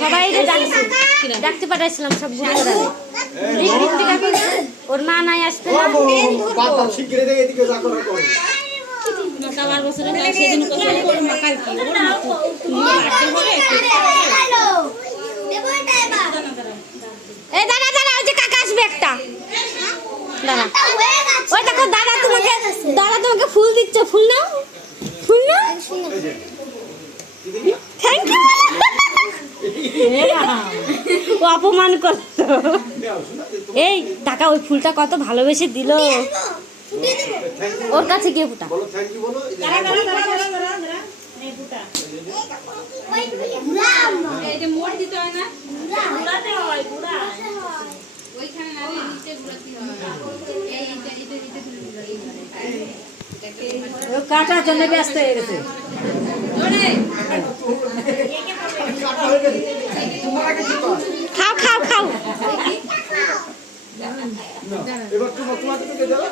সবাই ডাকতে পাঠাইছিলাম সব ওর মা নাই আসবে এই দাঁড়া দাঁড়া ওই যে কাকা আসবে একটা দাঁড়া ওই দেখো দাদা তোমাকে ফুল দিচ্ছে ফুল নাও থ্যাংক ইউ ও অপমান করতো এই টাকা ওই ফুলটা কত ভালোবেসে দিল ওর কাছে গিয়ে ফুটা কাটার জন্য ব্যস্ত হয়ে গেছে খাও খাও খাও এবার তোমাকে তো দাও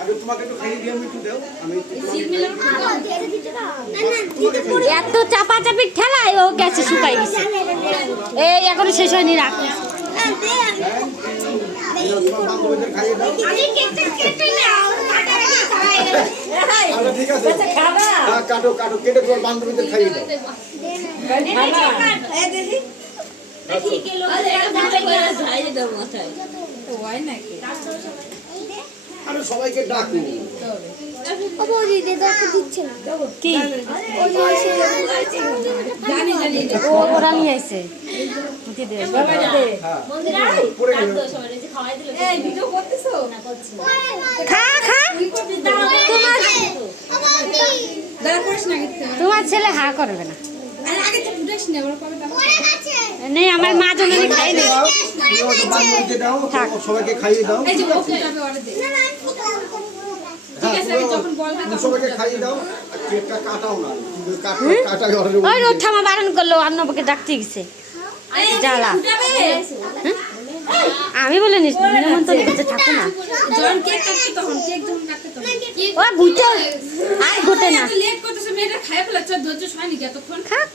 আগে তোমাকে একটু খাইয়ে দিই আমি একটু দাও আমি এত চাপাচাপি ঠেলায় ও গেছে শুকাই গেছে এই এখনো শেষ হয়নি রাখ ঠিক আছে কাটো কাটো কেটে তোমার বান্ধবীদের খাইয়ে দাও আরে সবাইকে ডাকু ওরা নিয়ে আইছে তোমার ছেলে হা করবে না নেই আমার মা জননী খাই নেই সবাইকে খাইয়ে দাও সবাইকে খাইয়ে দাও কেকটা কাটাও না ওই রোঠামা বারণ করলো অন্নবকে ডাকতে গেছে জ্বালা আমি বলে নিমন্ত্রণ করতে থাকো না ও ঘুরতে আর ঘুরতে না খাক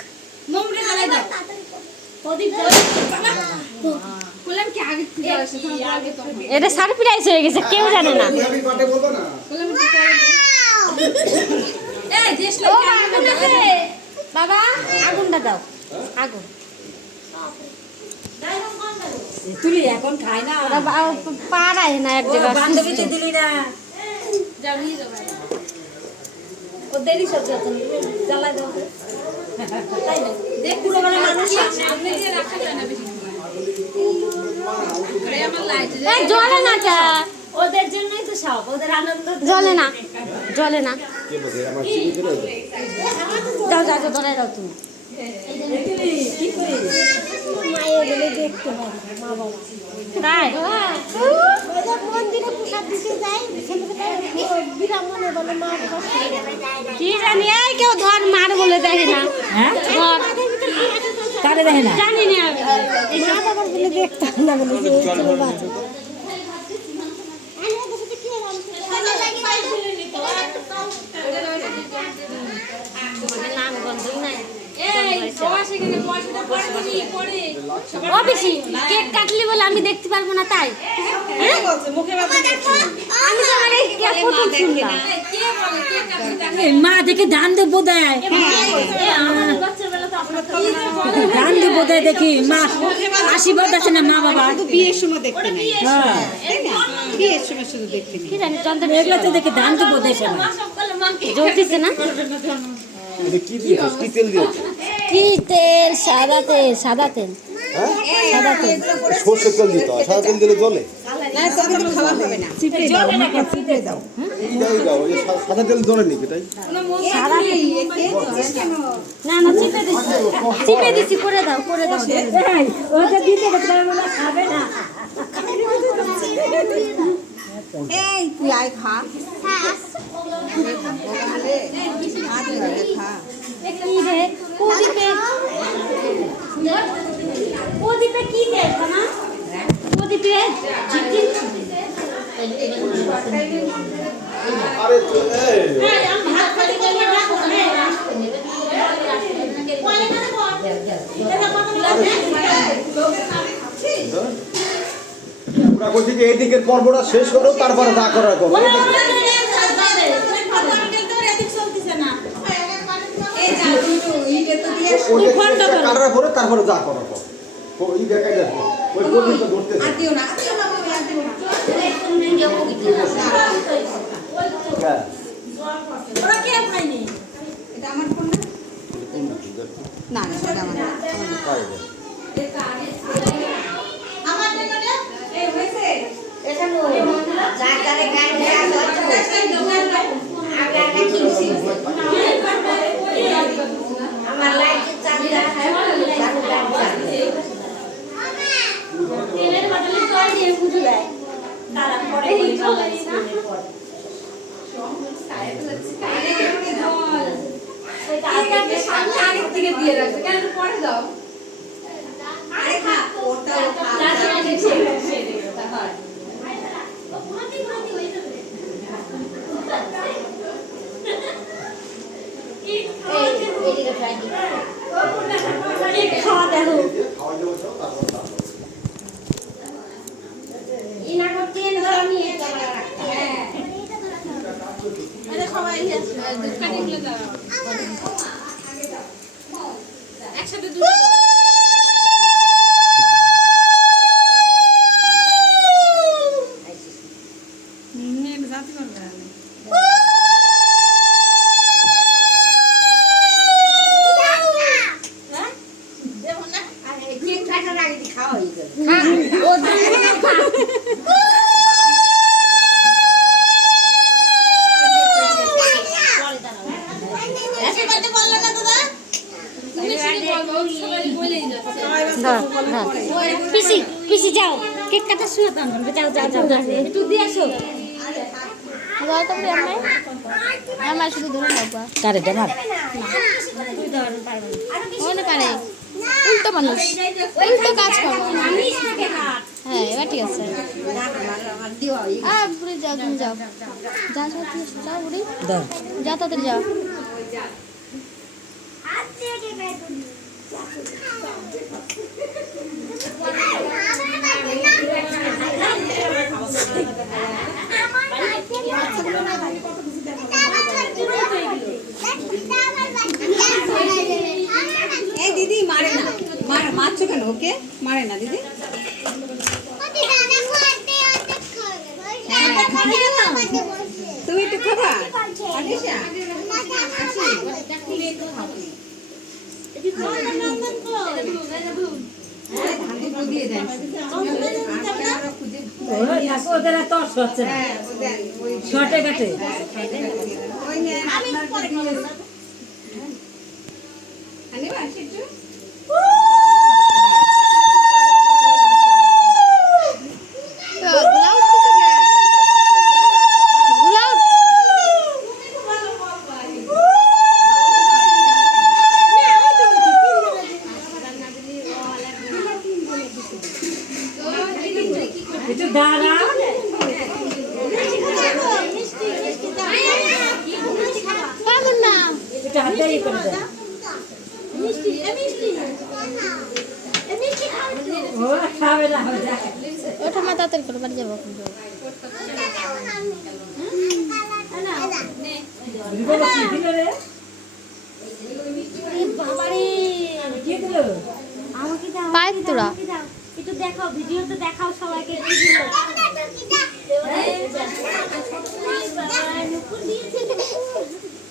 এটা সারপ্রাইজ হয়ে গেছে কেউ জানে না বাবা আগুনটা দাও আগুন তুলি এখন খাই না পাড়ায় না এক জায়গায় বান্ধবীতে দিলি না ও দেরি সব যাচ্ছে জ্বালাই দাও দেখতে জলে না কা ওদের জন্যই তো সব ওদের আনন্দ জলে না যাও যাও ধরে দাও তুমি তাই কি জানি এই কেউ ধর মার বলে দেখে না ধর কারে দেখে না জানি না বলে দেখতাম না বলে নাম গন্ধই নাই কেক কাটলি বলে আমি দেখতে পারবো না তাই আমি তো আমার মা দেখে ধান দেবো দেয় ধান দেবো দেয় দেখি মা আশীর্বাদ আছে না মা বাবা বিয়ের সময় দেখতে নেই বিয়ের সময় শুধু দেখতে নেই কি জানি চন্দ্র এগুলোতে দেখে ধান দেবো দেয় জ্বলতেছে না কি দিয়েছিস কি তেল দিয়েছিস কি তেল সাদা তেল সাদা তেল সাদা তেল সরষের তেল দিতে হয় সাদা তেল দিলে জ্বলে না তবে তো খাওয়া হবে না চিপে দাও আমাকে চিপে দাও এইটাই দাও ওই সাদা তেল জ্বলে নাকি তাই সাদা না না চিপে দিছি করে দাও ওটা দিতে বলে খাবে না এই তুই আয় খা প্রদীপে কি দেয় না প্রদীপে আরে ভাত খাতে গেলে আমরা বলছি যে এই দিকের পর্বটা শেষ করো, তারপরে যা করার করো। কাটার পরে তারপরে যা করার করো। ওই দেখাই দেখো, ওই পর্যন্ত ধরতে হ্যাঁ। না না সেটা আমার না। তাই না? পিসি পিসি যাও, কেক কাটা শুনে তো যাও যাও যাও একটু দিয়ে আসো। আমার শুধু ধরে লাগবা কারে দেমার মনে পারে উল্টো মানুষ উল্টো কাজ করবো। হ্যাঁ এবার ঠিক আছে। বুড়ি যাও, তুমি যাও, যাও যাও বুড়ি দাও যাও, তাড়াতাড়ি যাও। এই দিদি মারে না, মারছো কেন ওকে? মারে না দিদি। তুমি একটু খাবা আলিশা? দিয়ে দেন ওদের এত হচ্ছে না শর্টে কাটে একটু দাঁড়া এটা হাতে ইয়ে করে দেয় ও খাবে না ওটা মা তাড়াতাড়ি করে বাড়ি যাবো। পাইপ তোরা একটু দেখাও, ভিডিওতে দেখাও সবাইকে।